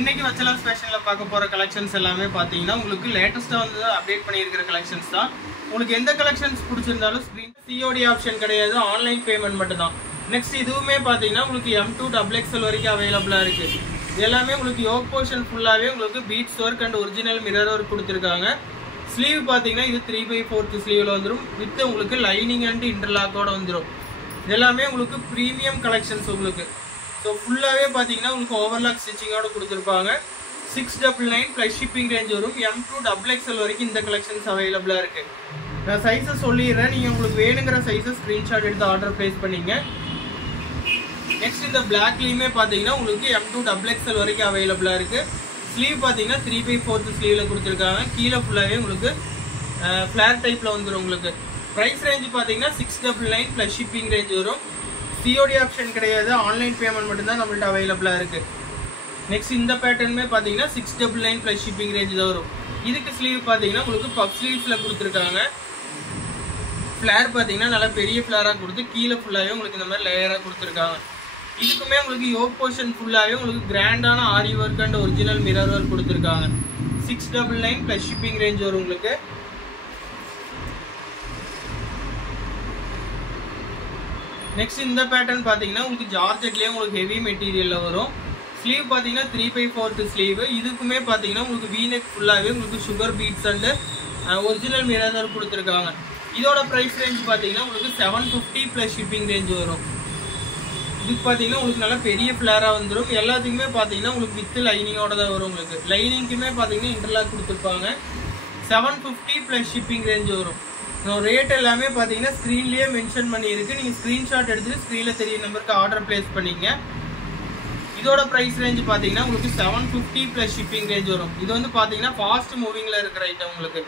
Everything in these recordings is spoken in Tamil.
இன்னைக்கு வச்சலாம் ஸ்பெஷல்ல பார்க்க போற கலெக்ஷன்ஸ் எல்லாமே பாத்தீங்கன்னா உங்களுக்கு லேட்டஸ்டா வந்து அப்டேட் பண்ணியிருக்கிற கலெக்ஷன்ஸ் தான். உங்களுக்கு எந்த கலெக்ஷன்ஸ் பிடிச்சிருந்தாலும் ஸ்கிரீன் சிஓடி ஆப்ஷன் கிடையாது, ஆன்லைன் பேமெண்ட் மட்டும் தான். நெக்ஸ்ட் இதுவுமே பாத்தீங்கன்னா உங்களுக்கு M2 XXL வரைக்கும் அவைலபிளா இருக்கு. இது எல்லாமே உங்களுக்கு யோக் போர்ஷன் ஃபுல்லாவே உங்களுக்கு beads work and original mirror work கொடுத்துருக்காங்க. ஸ்லீவ் பாத்தீங்கன்னா இது 3/4 ஸ்லீவ்ல வந்துடும் வித் உங்களுக்கு லைனிங் அண்ட் இன்டர்லாக்கோட வந்துடும். இது எல்லாமே உங்களுக்கு பிரீமியம் கலெக்ஷன்ஸ் உங்களுக்கு. ஸோ ஃபுல்லாகவே பார்த்தீங்கன்னா உங்களுக்கு ஓவர்லாக் ஸ்டிச்சிங்கோட கொடுத்துருப்பாங்க. 699 ப்ளஸ் ஷிப்பிங் ரேஞ்ச் வரும். M2 XXL வரைக்கும் இந்த கலெக்ஷன்ஸ் அவைலபிளாக இருக்குது. நான் சைஸை சொல்லிடுறேன், நீங்கள் உங்களுக்கு வேணுங்கிற சைஸை ஸ்க்ரீன்ஷாட் எடுத்து ஆர்டர் ப்ளேஸ் பண்ணிங்க. நெக்ஸ்ட் இந்த பிளாக்லேயுமே பார்த்தீங்கன்னா உங்களுக்கு M2 XXL வரைக்கும் அவைலபிளாக இருக்குது. ஸ்லீவ் பார்த்தீங்கன்னா 3/4 ஸ்லீவில் கொடுத்துருக்காங்க. கீழே ஃபுல்லாகவே உங்களுக்கு ஃப்ளேர் டைப்பில் வந்துடும். உங்களுக்கு ப்ரைஸ் ரேஞ்சு பார்த்தீங்கன்னா 699 ப்ளஸ் ஷிப்பிங் ரேஞ்ச் வரும். சிஓடி ஆப்ஷன் கிடையாது, ஆன்லைன் பேமெண்ட் மட்டும்தான் நம்மள்ட்ட அவைலபிளாக இருக்குது. நெக்ஸ்ட் இந்த பேட்டர்னுமே பார்த்தீங்கன்னா 699 ப்ளஸ் ஷிப்பிங் ரேஞ்ச் தான் வரும். இதுக்கு ஸ்லீவ் பார்த்தீங்கன்னா உங்களுக்கு பஃப் ஸ்லீவ்ஸில் கொடுத்துருக்காங்க. ஃப்ளேர் பார்த்தீங்கன்னா நல்லா பெரிய ஃப்ளேராக கொடுத்து கீழே ஃபுல்லாகவே உங்களுக்கு இந்த மாதிரி லேயராக கொடுத்துருக்காங்க. இதுக்குமே உங்களுக்கு யோக் போர்ஷன் ஃபுல்லாகவே உங்களுக்கு கிராண்டான aari work and original mirror work கொடுத்துருக்காங்க. 699 ப்ளஸ் ஷிப்பிங் ரேஞ்ச் வரும் உங்களுக்கு. நெக்ஸ்ட் இந்த பேட்டர்ன் பார்த்தீங்கன்னா உங்களுக்கு ஜார்ஜெட்லேயே உங்களுக்கு ஹெவி மெட்டீரியலில் வரும். ஸ்லீவ் பார்த்தீங்கன்னா 3/4 ஸ்லீவ். இதுக்குமே பார்த்தீங்கன்னா உங்களுக்கு வீநெக் ஃபுல்லாகவே உங்களுக்கு sugar beads and original mirror கொடுத்துருக்காங்க. இதோட ப்ரைஸ் ரேஞ்ச் பார்த்தீங்கன்னா உங்களுக்கு 750 ப்ளஸ் ஷிப்பிங் ரேஞ்ச் வரும். இதுக்கு பார்த்தீங்கன்னா உங்களுக்கு நல்லா பெரிய ஃப்ளேராக வந்துடும். எல்லாத்துக்குமே பார்த்தீங்கன்னா உங்களுக்கு வித் லைனிங்கோட தான் வரும். உங்களுக்கு லைனிங்க்குமே பார்த்தீங்கன்னா இன்டர்லாக் கொடுத்துருப்பாங்க. 750 ப்ளஸ் ஷிப்பிங் ரேஞ்ச் வரும். ரேட் எல்லாமே பார்த்தீங்கன்னா ஸ்க்ரீன்லேயே மென்ஷன் பண்ணியிருக்கு. நீங்கள் ஸ்க்ரீன்ஷாட் எடுத்துகிட்டு ஸ்க்ரீனில் தெரிய நம்பருக்கு ஆர்டர் ப்ளேஸ் பண்ணிங்க. இதோட ப்ரைஸ் ரேஞ்ச் பார்த்தீங்கன்னா உங்களுக்கு 750 ப்ளஸ் ஷிப்பிங் ரேஞ்ச் வரும். இது வந்து பார்த்தீங்கன்னா ஃபாஸ்ட் மூவிங்கில் இருக்கிற ஐட்டம் உங்களுக்கு.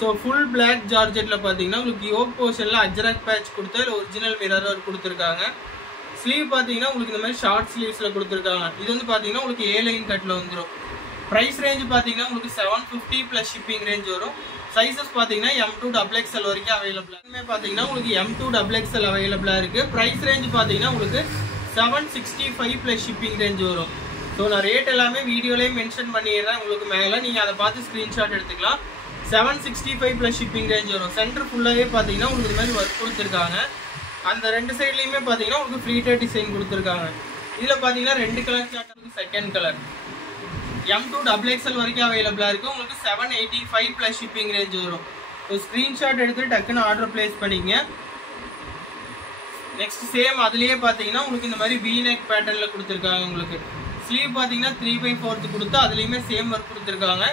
ஸோ ஃபுல் பிளாக் ஜார்ஜெட்டில் பார்த்தீங்கன்னா உங்களுக்கு யோக் போர்ஷனில் அஜ்ரக் பேட்ச் கொடுத்து அதில் ஒரிஜினல் மிரர் ஒர்க் கொடுத்துருக்காங்க. ஸ்லீவ் பார்த்தீங்கன்னா உங்களுக்கு இந்த மாதிரி ஷார்ட் ஸ்லீவ்ஸில் கொடுத்துருக்காங்க. இது வந்து பார்த்தீங்கன்னா உங்களுக்கு A லைன் கட்டில் வந்துடும். ப்ரைஸ் ரேஞ்ச் பார்த்தீங்கன்னா உங்களுக்கு 750 ப்ளஸ் ஷிப்பிங் ரேஞ்ச் வரும். சைஸஸ் பார்த்தீங்கன்னா M2 XXL வரைக்கும் அவைலபிளாக பார்த்தீங்கன்னா உங்களுக்கு M2 XXL அவைலபிளாக இருக்குது. ப்ரைஸ் ரேஞ்ச் பார்த்தீங்கன்னா உங்களுக்கு 765 ப்ளஸ் ஷிப்பிங் ரேஞ்ச் வரும். ஸோ நான் ரேட் எல்லாமே வீடியோலேயே மென்ஷன் பண்ணிடுறேன் உங்களுக்கு மேலே, நீங்கள் அதை பார்த்து ஸ்க்ரீன்ஷாட் எடுத்துக்கலாம். 765 ப்ளஸ் ஷிப்பிங் ரேஞ்ச் வரும். சென்டர் ஃபுல்லாகவே பார்த்தீங்கன்னா உங்களுக்கு இந்த மாதிரி ஒர்க் கொடுத்துருக்காங்க. அந்த ரெண்டு சைட்லேயுமே பார்த்தீங்கன்னா உங்களுக்கு ஃப்ளீட்டட் டிசைன் கொடுத்துருக்காங்க. இதில் பார்த்தீங்கன்னா 2 கலர் சார்ட் இருக்குது. செகண்ட் கலர் M2 XXL வரைக்கும் அவைலபிளாக இருக்குது. உங்களுக்கு 785 ப்ளஸ் ஷிப்பிங் ரேஞ்ச் வரும். ஸோ ஸ்க்ரீன்ஷாட் எடுத்து டக்குன்னு ஆர்டர் ப்ளேஸ் பண்ணிங்க. நெக்ஸ்ட் சேம் அதுலேயே பார்த்தீங்கன்னா உங்களுக்கு இந்த மாதிரி V-neck பேட்டர்னில் கொடுத்துருக்காங்க. உங்களுக்கு ஸ்லீவ் பார்த்தீங்கன்னா 3/4 கொடுத்து அதுலேயுமே சேம் ஒர்க் கொடுத்துருக்காங்க.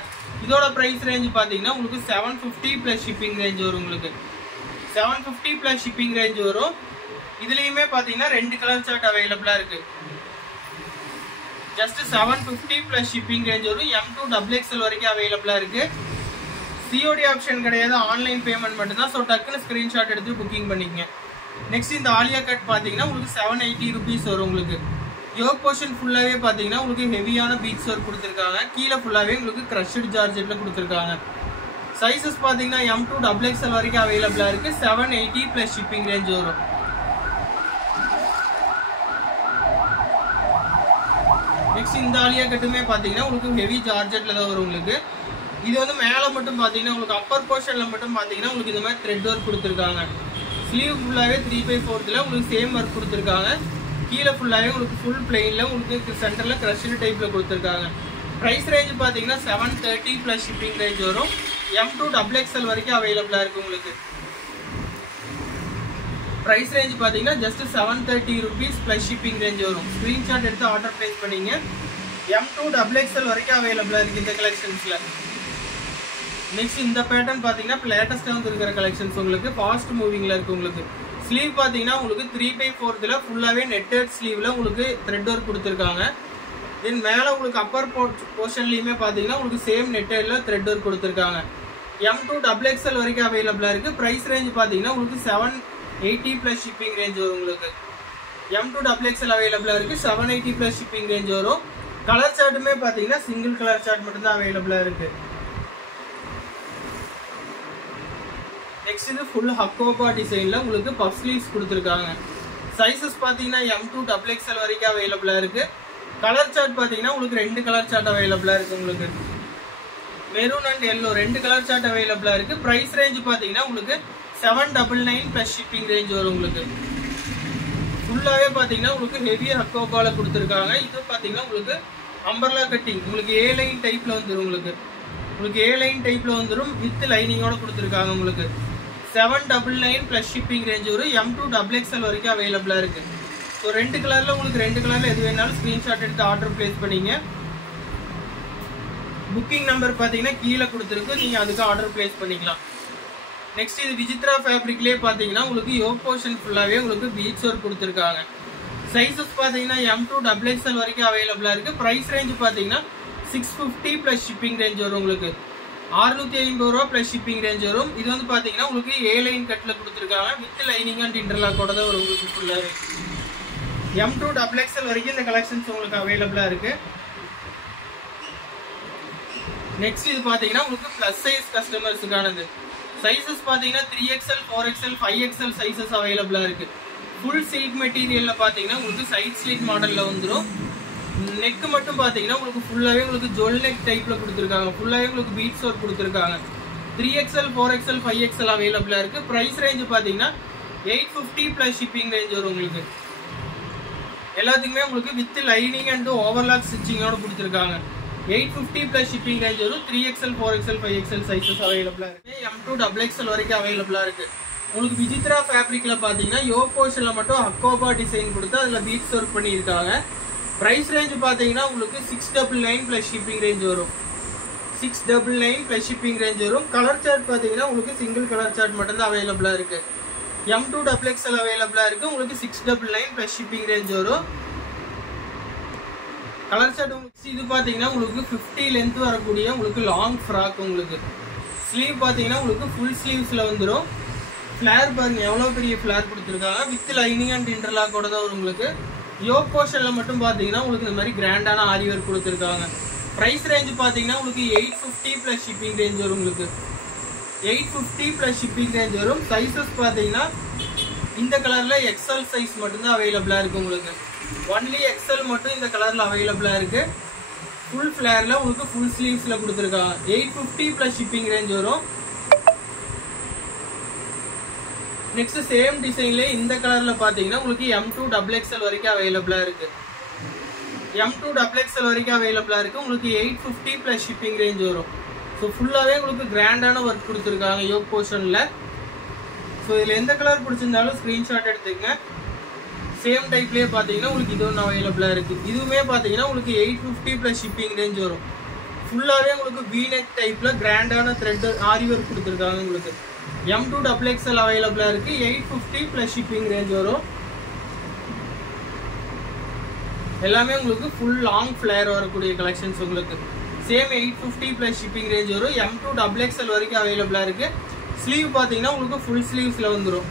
இதோட ப்ரைஸ் ரேஞ்ச் பார்த்தீங்கன்னா உங்களுக்கு 750 ப்ளஸ் ஷிப்பிங் ரேஞ்ச் வரும். உங்களுக்கு 750 ப்ளஸ் ஷிப்பிங் ரேஞ்ச் வரும். இதுலேயுமே பார்த்தீங்கன்னா 2 கலர் சார்ட் அவைலபிளாக இருக்குது. ஜஸ்ட் 750 ப்ளஸ் ஷிப்பிங் ரேஞ்ச் வரும். M2 XXL வரைக்கும் அவைலபிளாக இருக்குது. சிஓடி ஆப்ஷன் கிடையாது, ஆன்லைன் பேமெண்ட் மட்டும்தான். ஸோ டக்குன்னு ஸ்க்ரீன்ஷாட் எடுத்து புக்கிங் பண்ணிக்கங்க. நெக்ஸ்ட் இந்த ஆலியா கட் பார்த்தீங்கன்னா உங்களுக்கு 780 ருபீஸ் வரும். உங்களுக்கு யோக் போர்ஷன் ஃபுல்லாகவே பார்த்தீங்கன்னா உங்களுக்கு ஹெவியான பீட்ஸ் ஒர்க் கொடுத்துருக்காங்க. கீழே ஃபுல்லாகவே உங்களுக்கு க்ரஷ்டு ஜார்ஜெட்டில் கொடுத்துருக்காங்க. சைஸஸ் பார்த்தீங்கன்னா M2 XXL வரைக்கும் அவைலபிளாக இருக்குது. 780 ப்ளஸ் ஷிப்பிங் ரேஞ்ச் வரும். நெக்ஸ்ட் இந்த ஆலியா கட்டுமே பார்த்தீங்கன்னா உங்களுக்கு ஹெவி ஜார்ஜெட்டில் தான் வரும். உங்களுக்கு இது வந்து மேலே மட்டும் பார்த்தீங்கன்னா உங்களுக்கு அப்பர் போர்ஷனில் மட்டும் பார்த்தீங்கன்னா உங்களுக்கு இந்த மாதிரி த்ரெட் ஒர்க் கொடுத்துருக்காங்க. ஸ்லீவ் ஃபுல்லாகவே 3/4 உங்களுக்கு சேம் ஒர்க் கொடுத்துருக்காங்க. கீழே ஃபுல்லாகவே உங்களுக்கு ஃபுல் பிளெயினில் உங்களுக்கு சென்டரில் க்ரஷ்டு டைப்பில் கொடுத்துருக்காங்க. ப்ரைஸ் ரேஞ்ச் பார்த்தீங்கன்னா 730 ப்ளஸ் ஷிப்பிங் ரேஞ்ச் வரும். M2 XXL வரைக்கும் அவைலபிளாக இருக்குது. உங்களுக்கு ப்ரைஸ் ரேஞ்ச் பார்த்தீங்கன்னா just 730 rupees plus shipping range வரும். ஸ்க்ரீன்ஷாட் எடுத்து ஆர்டர் ப்ளேஸ் பண்ணிங்க. M2 XXL வரைக்கும் அவைலபிளாக இருக்குது இந்த கலெக்ஷன்ஸில். நெக்ஸ்ட் இந்த பேட்டர்ன் பார்த்தீங்கன்னா லேட்டஸ்ட்டாக வந்து இருக்கிற கலெக்ஷன்ஸ் உங்களுக்கு ஃபாஸ்ட் மூவிங்கில் இருக்குது. உங்களுக்கு ஸ்லீவ் பார்த்தீங்கன்னா உங்களுக்கு 3/4 ஃபுல்லாகவே நெட்டட் ஸ்லீவில் உங்களுக்கு த்ரெட் ஒர்க் கொடுத்துருக்காங்க. தென் மேலே உங்களுக்கு அப்பர் போர்ஷன்லேயுமே பார்த்தீங்கன்னா உங்களுக்கு சேம் நெட்டடில் த்ரெட் ஒர்க் கொடுத்துருக்காங்க. M2 XXL வரைக்கும் அவைலபிளாக இருக்குது. ப்ரைஸ் ரேஞ்ச் பார்த்தீங்கன்னா உங்களுக்கு 780 ப்ளஸ் ஷிப்பிங் ரேஞ்ச் வரும். உங்களுக்கு M2 XXL அவைலபிளாக இருக்குது. 780 ப்ளஸ் ஷிப்பிங் ரேஞ்ச் வரும். கலர் சார்ட்டுமே பார்த்தீங்கன்னா சிங்கிள் கலர் சார்ட் மட்டும்தான் அவைலபிளாக இருக்குது. நெக்ஸ்ட் இது ஃபுல் ஹக்கோபா டிசைனில் உங்களுக்கு பஃப் ஸ்லீவ்ஸ் கொடுத்துருக்காங்க. சைஸஸ் பார்த்தீங்கன்னா M2 XXL வரைக்கும் அவைலபிளாக இருக்குது. கலர் சார்ட் பார்த்தீங்கன்னா உங்களுக்கு 2 கலர் சார்ட் அவைலபிளாக இருக்குது. உங்களுக்கு maroon and yellow 2 colour chart அவைலபிளாக இருக்குது. ப்ரைஸ் ரேஞ்ச் பார்த்தீங்கன்னா உங்களுக்கு 799 ப்ளஸ் ஷிப்பிங் ரேஞ்ச் வரும். உங்களுக்கு ஃபுல்லாகவே பார்த்தீங்கன்னா உங்களுக்கு ஹெவி ஹக்கோபாவில் கொடுத்துருக்காங்க. இது பார்த்தீங்கன்னா உங்களுக்கு அம்பர்லா கட்டிங், உங்களுக்கு ஏ லைன் டைப்பில் வந்துடும். உங்களுக்கு ஏ லைன் டைப்பில் வந்துடும் வித் லைனிங்கோட கொடுத்துருக்காங்க. உங்களுக்கு 799 ப்ளஸ் ஷிப்பிங் ரேஞ்ச் வரும். M2 XXL வரைக்கும் அவைலபிளாக இருக்குது. ஸோ 2 கலரில் உங்களுக்கு 2 கலரில் எது வேணாலும் ஸ்க்ரீன்ஷாட் எடுத்து ஆர்டர் பிளேஸ் பண்ணிங்க. புக்கிங் நம்பர் பார்த்தீங்கன்னா கீழே கொடுத்துருக்கு, நீங்கள் அதுக்கு ஆர்டர் பிளேஸ் பண்ணிக்கலாம். நெக்ஸ்ட் இது விசித்ரா ஃபேப்ரிக்லேயே பார்த்தீங்கன்னா உங்களுக்கு யோக் போர்ஷன் ஃபுல்லாகவே உங்களுக்கு பீட்ஸ் ஒர்க் கொடுத்துருக்காங்க. சைஸஸ் பார்த்தீங்கன்னா M2 XXL வரைக்கும் அவைலபிளாக இருக்குது. ப்ரைஸ் ரேஞ்ச் பார்த்தீங்கன்னா 650 ப்ளஸ் ஷிப்பிங் ரேஞ்ச் வரும். உங்களுக்கு 650 ரூபா ப்ளஸ் ஷிப்பிங் ரேஞ்ச் வரும். இது வந்து பார்த்தீங்கன்னா உங்களுக்கு ஏ லைன் கட்டில் கொடுத்துருக்காங்க வித் லைனிங் அண்ட் இன்டர்லாக்கோட தான் வரும். உங்களுக்கு ஃபுல்லாகவே M2 XXL வரைக்கும் இந்த கலெக்ஷன்ஸ் உங்களுக்கு அவைலபிளாக இருக்குது. நெக்ஸ்ட் இது பார்த்தீங்கன்னா உங்களுக்கு ப்ளஸ் சைஸ் கஸ்டமர்ஸுக்கானது. சைஸஸ் பார்த்தீங்கன்னா 3XL 4XL 5XL சைஸஸ் அவைலபிளாக இருக்குது. ஃபுல் சில்க் மெட்டீரியலில் பார்த்தீங்கன்னா உங்களுக்கு சைட் ஸ்லீட் மாடலில் வந்துடும். நெக்கு மட்டும் பார்த்தீங்கன்னா உங்களுக்கு ஃபுல்லாகவே உங்களுக்கு ஜொல் நெக் டைப்பில் கொடுத்துருக்காங்க. ஃபுல்லாகவே உங்களுக்கு பீட்ஸ் ஒர்க் கொடுத்துருக்காங்க. 3XL 4XL 5XL அவைலபிளாக இருக்குது. ப்ரைஸ் ரேஞ்ச் பார்த்தீங்கன்னா 850 ப்ளஸ் ஷிப்பிங் ரேஞ்ச் வரும். உங்களுக்கு எல்லாத்துக்குமே உங்களுக்கு வித் லைனிங் அண்ட் ஓவர்லாக் ஸ்டிச்சிங்கோட கொடுத்துருக்காங்க. 850 ப்ளஸ் ஷிப்பிங் ரேஞ்ச் வரும். 3XL 4XL 5XL சைஸஸ் அவைலபிளாக இருக்குது. M2 XXL வரைக்கும் அவைலபிளாக இருக்குது. உங்களுக்கு விசித்ரா ஃபேப்ரிக்கில் பார்த்தீங்கன்னா யோக் போர்ஷனில் மட்டும் ஹக்கோபா டிசைன் கொடுத்து அதில் பீட்ஸ் ஒர்க் பண்ணியிருக்காங்க. ப்ரைஸ் ரேஞ்ச் பார்த்தீங்கன்னா உங்களுக்கு 699 ப்ளஸ் ஷிப்பிங் ரேஞ்ச் வரும். 699 ப்ளஸ் ஷிப்பிங் ரேஞ்ச் வரும். கலர் சார்ட் பார்த்தீங்கன்னா உங்களுக்கு சிங்கிள் கலர் சார்ட் மட்டும்தான் அவைலபிளாக இருக்குது. M2 XXL அவைலபிளாக இருக்குது. உங்களுக்கு 699 ப்ளஸ் ஷிப்பிங் ரேஞ்ச் வரும். கலர் சார்ட் உங்களுக்கு இது பார்த்தீங்கன்னா உங்களுக்கு 50 லென்த் வரக்கூடிய உங்களுக்கு லாங் ஃப்ராக். உங்களுக்கு ஸ்லீவ் பார்த்தீங்கன்னா உங்களுக்கு ஃபுல் ஸ்லீவ்ஸில் வந்துடும். ஃப்ளேர் பாருங்க எவ்வளோ பெரிய ஃப்ளேர் கொடுத்துருக்காங்க வித் லைனிங் அண்ட் இன்டர்லாக்கோட தான் வரும். உங்களுக்கு யோக் போர்ஷனில் மட்டும் பார்த்தீங்கன்னா உங்களுக்கு இந்த மாதிரி கிராண்டான ஆரி ஒர்க் கொடுத்துருக்காங்க. ப்ரைஸ் ரேஞ்ச் பார்த்தீங்கன்னா உங்களுக்கு 850 ப்ளஸ் ஷிப்பிங் ரேஞ்ச் வரும். உங்களுக்கு 850 ப்ளஸ் ஷிப்பிங் ரேஞ்ச் வரும். சைஸஸ் பார்த்தீங்கன்னா இந்த கலரில் XL சைஸ் மட்டும்தான் அவைலபிளாக இருக்குது. உங்களுக்கு ஒன்லி XL மட்டும் இந்த கலரில் அவைலபிளாக இருக்குது. ஃபுல் ஃப்ளேரில் உங்களுக்கு ஃபுல் ஸ்லீவ்ஸில் கொடுத்துருக்காங்க. 850 ப்ளஸ் ஷிப்பிங் ரேஞ்ச் வரும். நெக்ஸ்ட் சேம் டிசைன்லேயே இந்த கலரில் பார்த்தீங்கன்னா உங்களுக்கு M2 XXL வரைக்கும் அவைலபிளாக இருக்குது. M2 XXL வரைக்கும் அவைலபிளாக இருக்குது. உங்களுக்கு 850 ப்ளஸ் ஷிப்பிங் ரேஞ்ச் வரும். ஸோ ஃபுல்லாகவே உங்களுக்கு கிராண்டான ஒர்க் கொடுத்துருக்காங்க யோக் போர்ஷனில். ஸோ இதில் எந்த கலர் பிடிச்சிருந்தாலும் ஸ்க்ரீன்ஷாட் எடுத்துக்கங்க. சேம் டைப்லேயே பார்த்தீங்கன்னா உங்களுக்கு இது ஒன்று அவைலபிளாக இருக்குது. இதுவுமே பார்த்தீங்கன்னா உங்களுக்கு 850 ப்ளஸ் ஷிப்பிங் ரேஞ்ச் வரும். ஃபுல்லாகவே உங்களுக்கு V-neck டைப்பில் கிராண்டான த்ரெட் ஆரி ஒர்க் கொடுத்துருக்காங்க. உங்களுக்கு M2 XXL அவைலபிளாக இருக்குது. 850 ப்ளஸ் ஷிப்பிங் ரேஞ்ச் வரும். எல்லாமே உங்களுக்கு ஃபுல் லாங் ஃப்ளேர் வரக்கூடிய கலெக்ஷன்ஸ். உங்களுக்கு சேம் 850 ப்ளஸ் ஷிப்பிங் ரேஞ்ச் வரும். M2 XXL வரைக்கும் அவைலபிளாக இருக்குது. ஸ்லீவ் பார்த்தீங்கன்னா உங்களுக்கு ஃபுல் ஸ்லீவ்ஸில் வந்துடும்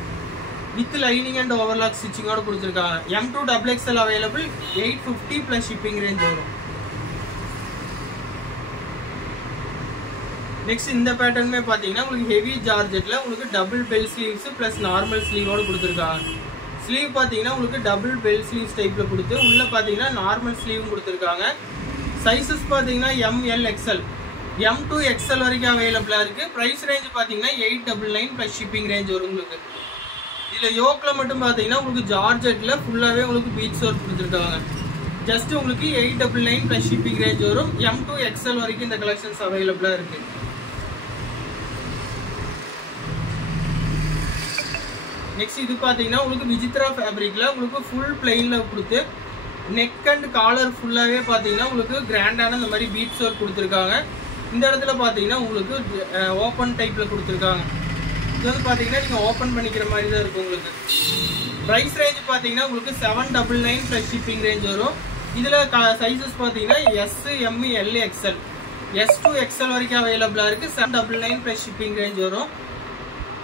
வித் லைனிங் அண்ட் ஓவர்லாக் ஸ்டிச்சிங்கோட கொடுத்துருக்காங்க. M2 XXL available. 850 plus shipping range வரும். நெக்ஸ்ட் இந்த பேட்டர்னுமே பார்த்தீங்கன்னா உங்களுக்கு ஹெவி ஜார்ஜெட்டில் உங்களுக்கு double bell sleeves plus normal ஸ்லீவோடு கொடுத்துருக்காங்க. ஸ்லீவ் பார்த்தீங்கன்னா உங்களுக்கு டபுள் பெல் ஸ்லீவ்ஸ் டைப்பில் கொடுத்து உள்ளே பார்த்தீங்கன்னா நார்மல் ஸ்லீவும் கொடுத்துருக்காங்க. சைஸஸ் பார்த்தீங்கன்னா ML XL M2 XL வரைக்கும் அவைலபிளாக இருக்குது. ப்ரைஸ் ரேஞ்ச் பார்த்தீங்கன்னா 899 ப்ளஸ் ஷிப்பிங் ரேஞ்ச் வரும். உங்களுக்கு இதில் யோக்கில் மட்டும் பார்த்தீங்கன்னா உங்களுக்கு ஜார்ஜெட்டில் ஃபுல்லாகவே உங்களுக்கு பீட்ஸ் ஒர்க் கொடுத்துருக்காங்க. ஜஸ்ட் உங்களுக்கு 899 ப்ளஸ் ஷிப்பிங் ரேஞ்ச் வரும். M2 XL வரைக்கும் இந்த கலெக்ஷன்ஸ் அவைலபிளாக இருக்குது. நெக்ஸ்ட் இது பார்த்தீங்கன்னா உங்களுக்கு விசித்ரா ஃபேப்ரிக்கில் உங்களுக்கு ஃபுல் பிளெயினில் கொடுத்து நெக் அண்ட் காலர் ஃபுல்லாகவே பார்த்தீங்கன்னா உங்களுக்கு கிராண்டான இந்த மாதிரி பீட்ஸ் ஒர்க் கொடுத்துருக்காங்க. இந்த இடத்துல பார்த்தீங்கன்னா உங்களுக்கு ஓப்பன் டைப்பில் கொடுத்துருக்காங்க. இது வந்து பார்த்தீங்கன்னா நீங்கள் ஓப்பன் பண்ணிக்கிற மாதிரி தான் இருக்கும். உங்களுக்கு ப்ரைஸ் ரேஞ்ச் பார்த்தீங்கன்னா உங்களுக்கு 799 ப்ளஸ் ஷிப்பிங் ரேஞ்ச் வரும். இதில் சைஸஸ் பார்த்தீங்கன்னா S, M, L, XL S2 XL வரைக்கும் அவைலபிளாக இருக்குது. 799 ப்ளஸ் ஷிப்பிங் ரேஞ்ச் வரும்.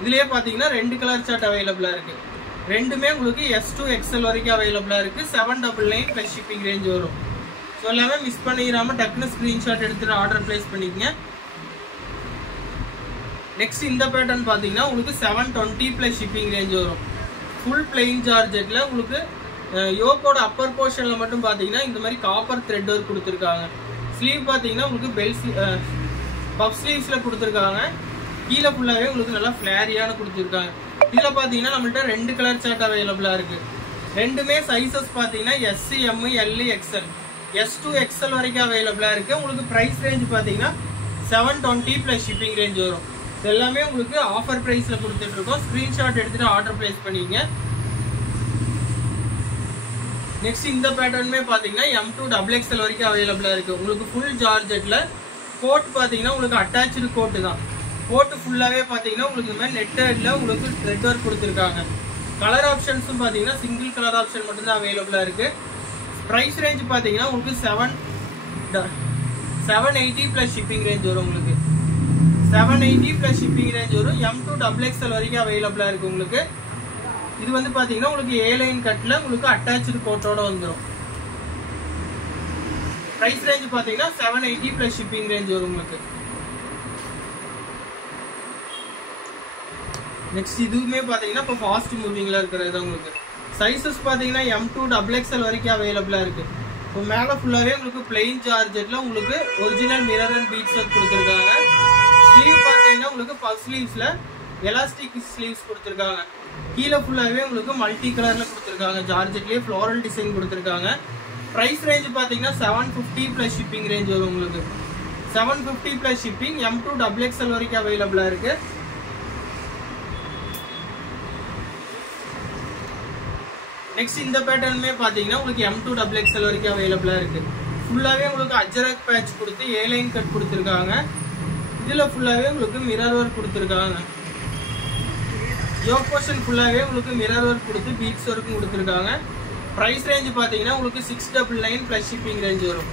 இதுலேயே பார்த்தீங்கன்னா 2 கலர் சார்ட் அவைலபிளாக இருக்குது. ரெண்டுமே உங்களுக்கு S2 XL வரைக்கும் அவைலபிளாக இருக்குது. 799 ப்ளஸ் ஷிப்பிங் ரேஞ்ச் வரும். ஸோ எல்லாமே மிஸ் பண்ணிடாமல் டக்குன்னு ஸ்க்ரீன்ஷாட் எடுத்துகிட்டு ஆர்டர் ப்ளேஸ் பண்ணிக்கங்க. நெக்ஸ்ட் இந்த பேட்டர்ன் பார்த்தீங்கன்னா உங்களுக்கு 720 ப்ளஸ் ஷிப்பிங் ரேஞ்ச் வரும். ஃபுல் பிளெயின் ஜார்ஜெட்டில் உங்களுக்கு யோக்கோட அப்பர் போர்ஷனில் மட்டும் பார்த்தீங்கன்னா இந்த மாதிரி காப்பர் த்ரெட் ஒர்க் கொடுத்துருக்காங்க. ஸ்லீவ் பார்த்தீங்கன்னா உங்களுக்கு பஃப் ஸ்லீவ்ஸில் கொடுத்துருக்காங்க. கீழே ஃபுல்லாகவே உங்களுக்கு நல்லா ஃப்ளாரியான கொடுத்துருக்காங்க. இதில் பார்த்தீங்கன்னா நம்மள்ட்ட 2 கலர் சார்ட் அவைலபிளாக இருக்குது. ரெண்டுமே சைஸஸ் பார்த்தீங்கன்னா SC, M, L, XL, S2 XL வரைக்கும் அவைலபிளாக இருக்குது. உங்களுக்கு ப்ரைஸ் ரேஞ்ச் பார்த்தீங்கன்னா 720 + ஷிப்பிங் ரேஞ்ச் வரும். இது எல்லாமே உங்களுக்கு ஆஃபர் ப்ரைஸில் கொடுத்துட்ருக்கோம். ஸ்க்ரீன்ஷாட் எடுத்துகிட்டு ஆர்டர் ப்ளேஸ் பண்ணிங்க. நெக்ஸ்ட் இந்த பேட்டர்னுமே பார்த்தீங்கன்னா M2 XXL வரைக்கும் அவைலபிளாக இருக்குது. உங்களுக்கு ஃபுல் ஜார்ஜெட்டில் கோட் பார்த்தீங்கன்னா உங்களுக்கு அட்டாச்சு கோட்டு தான். கோட்டு ஃபுல்லாகவே பார்த்தீங்கன்னா உங்களுக்கு இந்த மாதிரி நெட்டடில் உங்களுக்கு த்ரெட் ஒர்க் கொடுத்துருக்காங்க. கலர் ஆப்ஷன்ஸும் பார்த்தீங்கன்னா சிங்கிள் கலர் ஆப்ஷன் மட்டும்தான் அவைலபிளாக இருக்குது. ப்ரைஸ் ரேஞ்ச் பார்த்தீங்கன்னா உங்களுக்கு 780 + ஷிப்பிங் ரேஞ்ச் வரும். உங்களுக்கு 780 + ஷிப்பிங் ரேஞ்ச் வரும். M2 XXL வரைக்கும் அவைலபிளாக இருக்குது. உங்களுக்கு இது வந்து பார்த்தீங்கன்னா உங்களுக்கு A-லைன் கட்டில் உங்களுக்கு அட்டாச்சு கோட்டோட வந்துடும். ப்ரைஸ் ரேஞ்ச் பார்த்தீங்கன்னா 780 + ஷிப்பிங் ரேஞ்ச் வரும். உங்களுக்கு நெக்ஸ்ட் இதுவுமே பார்த்தீங்கன்னா இப்போ ஃபாஸ்ட் மூவிங்கில் இருக்கிறது. உங்களுக்கு சைஸஸ் பார்த்தீங்கன்னா M2 XXL வரைக்கும் அவைலபிளாக இருக்குது. இப்போ மேலே ஃபுல்லாகவே உங்களுக்கு பிளெயின் ஜார்ஜெட்டில் உங்களுக்கு original mirror and beads work கொடுத்துருக்காங்க. ஸ்லீவ் பார்த்தீங்கன்னா உங்களுக்கு பஃப் ஸ்லீவ்ஸில் எலாஸ்டிக் ஸ்லீவ்ஸ் கொடுத்துருக்காங்க. கீழே ஃபுல்லாகவே உங்களுக்கு மல்டி கலரில் கொடுத்துருக்காங்க. ஜார்ஜெட்லேயே ஃப்ளோரல் டிசைன் கொடுத்துருக்காங்க. ப்ரைஸ் ரேஞ்ச் பார்த்தீங்கன்னா 750 + ஷிப்பிங் ரேஞ்ச் வரும். உங்களுக்கு 750 + ஷிப்பிங். M2 XXL வரைக்கும் அவைலபிளாக இருக்குது. நெக்ஸ்ட் இந்த பேட்டர்னுமே பார்த்தீங்கன்னா உங்களுக்கு M2 XXL வரைக்கும் அவைலபிளாக இருக்குது. ஃபுல்லாகவே உங்களுக்கு அஜரக் பேட்ச் கொடுத்து A-லைன் கட் கொடுத்துருக்காங்க. இதில் ஃபுல்லாகவே உங்களுக்கு மிரர் ஒர்க் கொடுத்துருக்காங்க. யோக் போர்ஷன் ஃபுல்லாகவே உங்களுக்கு மிரர் ஒர்க் கொடுத்து பீட்ஸ் ஒர்க்கும் கொடுத்துருக்காங்க. ப்ரைஸ் ரேஞ்ச் பார்த்தீங்கன்னா உங்களுக்கு 699 + ஷிப்பிங் ரேஞ்ச் வரும்.